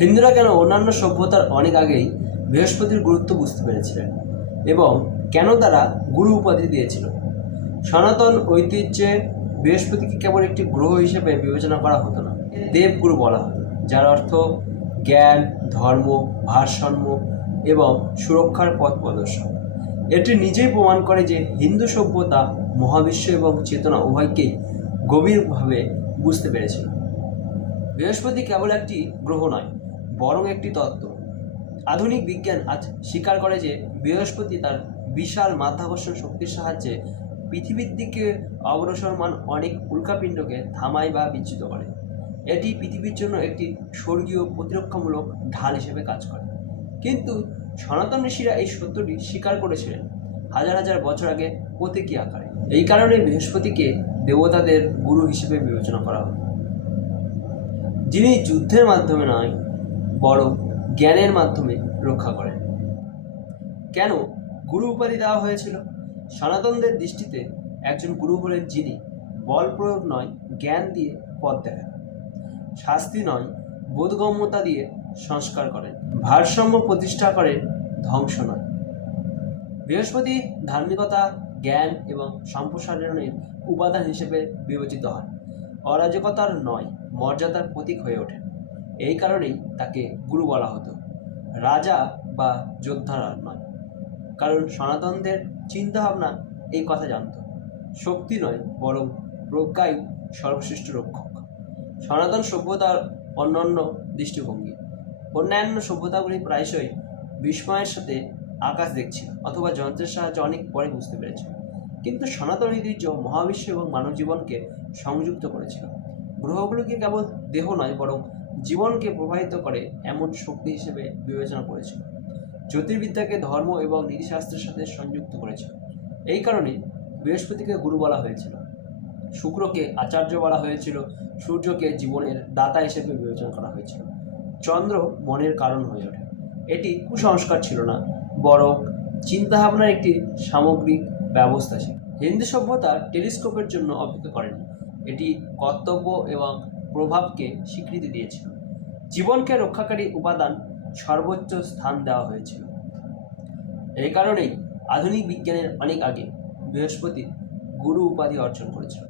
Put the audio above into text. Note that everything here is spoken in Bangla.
হিন্দুরা কেন অন্যান্য সভ্যতার অনেক আগেই বৃহস্পতির গুরুত্ব বুঝতে পেরেছিলেন এবং কেন তারা গুরু উপাধি দিয়েছিল? সনাতন ঐতিহ্যে বৃহস্পতিকে কেবল একটি গ্রহ হিসেবে বিবেচনা করা হতো না, দেবগুরু বলা হতো, যার অর্থ জ্ঞান, ধর্ম, ভারসাম্য এবং সুরক্ষার পথ প্রদর্শক। এটি নিজেই প্রমাণ করে যে হিন্দু সভ্যতা মহাবিশ্ব এবং চেতনা উভয়কেই গভীরভাবে বুঝতে পেরেছিল। বৃহস্পতি কেবল একটি গ্রহ নয়, বরং একটি তত্ত্ব। আধুনিক বিজ্ঞান আজ স্বীকার করে যে বৃহস্পতি তার বিশাল মাধ্যাকর্ষণ শক্তির সাহায্যে পৃথিবীর দিকে অগ্রসরমান অনেক উল্কাপিণ্ডকে থামায় বা বিচ্যুত করে। এটি পৃথিবীর জন্য একটি স্বর্গীয় প্রতিরক্ষামূলক ঢাল হিসেবে কাজ করে। কিন্তু সনাতন ঋষিরা এই সত্যটি স্বীকার করেছিলেন হাজার হাজার বছর আগে প্রতীকী আকারে। এই কারণে বৃহস্পতিকে দেবতাদের গুরু হিসেবে বিবেচনা করা হয়, যিনি যুদ্ধের মাধ্যমে নয় বরং জ্ঞানের মাধ্যমে রক্ষা করেন। কেন গুরু উপাধি দেওয়া হয়েছিল? সনাতনদের দৃষ্টিতে একজন গুরু হলেন যিনি বল প্রয়োগ নয়, জ্ঞান দিয়ে পথ দেখান, শাস্তি নয়, বোধগম্যতা দিয়ে সংস্কার করেন, ভারসাম্য প্রতিষ্ঠা করেন, ধ্বংস নয়। বৃহস্পতি ধার্মিকতা, জ্ঞান এবং সম্প্রসারণের উপাদান হিসেবে বিবেচিত হয়, অরাজকতার নয়, মর্যাদার প্রতীক হয়ে ওঠেন। এই কারণেই তাকে গুরু বলা হতো, রাজা বা যোদ্ধারা নয়। কারণ সনাতনদের চিন্তাভাবনা এই কথা জানত, শক্তি নয় বরং প্রজ্ঞাই সর্বশ্রেষ্ঠ রক্ষক। সনাতন সভ্যতার অন্যান্য দৃষ্টিভঙ্গি। অন্যান্য সভ্যতাগুলি প্রায়শই বিস্ময়ের সাথে আকাশ দেখছিল অথবা যন্ত্রের সাহায্যে অনেক পরে বুঝতে পেরেছিল, কিন্তু সনাতন ঐতিহ্য মহাবিশ্ব এবং মানব জীবনকে সংযুক্ত করেছিল। গ্রহগুলিকে কেবল দেহ নয় বরং জীবনকে প্রভাবিত করে এমন শক্তি হিসেবে বিবেচনা করেছিল। জ্যোতির্বিদ্যাকে ধর্ম এবং নীতিশাস্ত্রের সাথে সংযুক্ত করেছিল। এই কারণে বৃহস্পতিকে গুরু বলা হয়েছিল, শুক্রকে আচার্য বলা হয়েছিল, সূর্যকে জীবনের দাতা হিসেবে বিবেচনা করা হয়েছিল, চন্দ্র মনের কারণ হয়ে ওঠে। এটি কুসংস্কার ছিল না, বরং চিন্তাভাবনার একটি সামগ্রিক ব্যবস্থা ছিল। হিন্দু সভ্যতা টেলিস্কোপের জন্য অপেক্ষা করেনি, এটি কর্তব্য এবং প্রভাবকে স্বীকৃতি দিয়েছিল। জীবনকে রক্ষাকারী উপাদান সর্বোচ্চ স্থান দেওয়া হয়েছিল। এই কারণেই আধুনিক বিজ্ঞানের অনেক আগে বৃহস্পতি গুরু উপাধি অর্জন করেছিল।